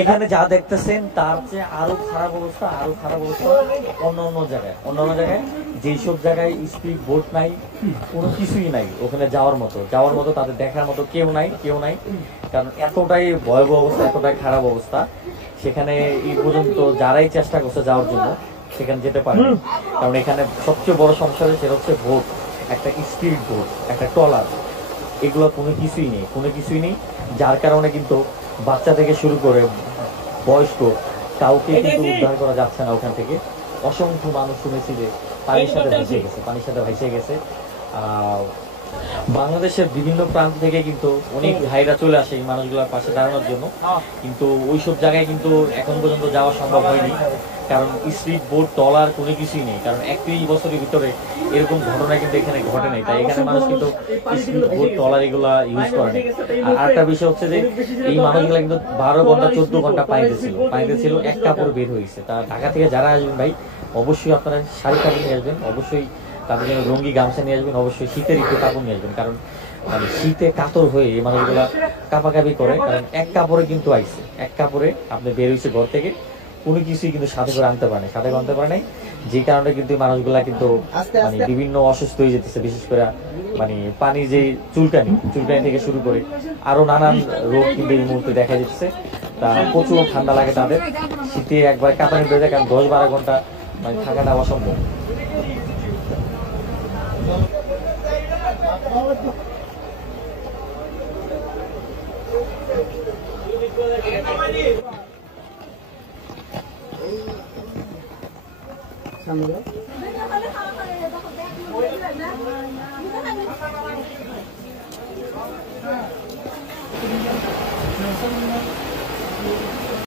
এখানে যা দেখতেছেন তার চেয়ে আরো খারাপ অবস্থা অন্য জায়গায় যেসব জায়গায় স্পিড বোট নাই, কোনো কিছুই নাই ওখানে যাওয়ার মতো তাদের দেখার মতো কেউ নাই। কারণ এতটাই ভয়াবহ অবস্থা, এতটাই খারাপ অবস্থা, সেখানে এই পর্যন্ত যারাই চেষ্টা করছে যাওয়ার জন্য সেখানে যেতে পারেনি। কারণ এখানে সবচেয়ে বড় সমস্যা সেটা হচ্ছে বোট, একটা স্পিড বোট, একটা ট্রলার, এগুলো কোনো কিছুই নেই। যার কারণে কিন্তু বাচ্চা থেকে শুরু করে বয়স্ক কাউকে কিন্তু উদ্ধার করা যাচ্ছে না ওখান থেকে। অসংখ্য মানুষ শুনেছি যে পানির সাথে ভাসিয়ে গেছে। বাংলাদেশের বিভিন্ন প্রান্ত থেকে কিন্তু অনেক ভাইরা চলে আসে এই মানুষগুলোর পাশে দাঁড়ানোর জন্য, কিন্তু ওইসব জায়গায় কিন্তু এখন পর্যন্ত যাওয়া সম্ভব হয়নি। কারণ স্পিড বোট ট্রলার কোনো কিছুই নেই। কারণ 31 বছরের ভিতরে এরকম ঘটনা কিন্তু এখানে ঘটে নাই, তাই এখানে মানুষ কিন্তু স্পিড বোট ট্রলার এগুলা ইউজ করে না। আর আরেকটা বিষয় হচ্ছে যে এই মানুষগুলো কিন্তু 12 ঘন্টা 14 ঘন্টা পানিতে ছিল, এক কাপড় বের হয়েছে। তা ঢাকা থেকে যারা আসবেন ভাই, অবশ্যই আপনারা শাড়ি কাপড় নিয়ে আসবেন, অবশ্যই তাদের জন্য লুঙ্গি গামছা নিয়ে আসবেন, অবশ্যই শীতের একটু কাপড় নিয়ে আসবেন। কারণ মানে শীতে কাতর হয়ে এই মানুষগুলা কাঁপাকাঁপি করে। কারণ এক কাপড়ে কিন্তু আইছে, এক কাপড়ে আপনি বের হয়েছে ঘর থেকে, কোনো কিছুই কিন্তু সাথে করে আনতে পারে নাই। যে কারণে কিন্তু মানুষগুলা কিন্তু মানে বিভিন্ন অসুস্থ হয়ে যেতেছে। বিশেষ করে মানে পানির যে চুলকানি থেকে শুরু করে আরো নানান রোগ কিন্তু এই মুহূর্তে দেখা যাচ্ছে। তা প্রচুর ঠান্ডা লাগে তাদের, শীতে একবার কাঁপানি বেড়ে যায়। কারণ 10-12 ঘন্টা মানে থাকাটা অসম্ভব।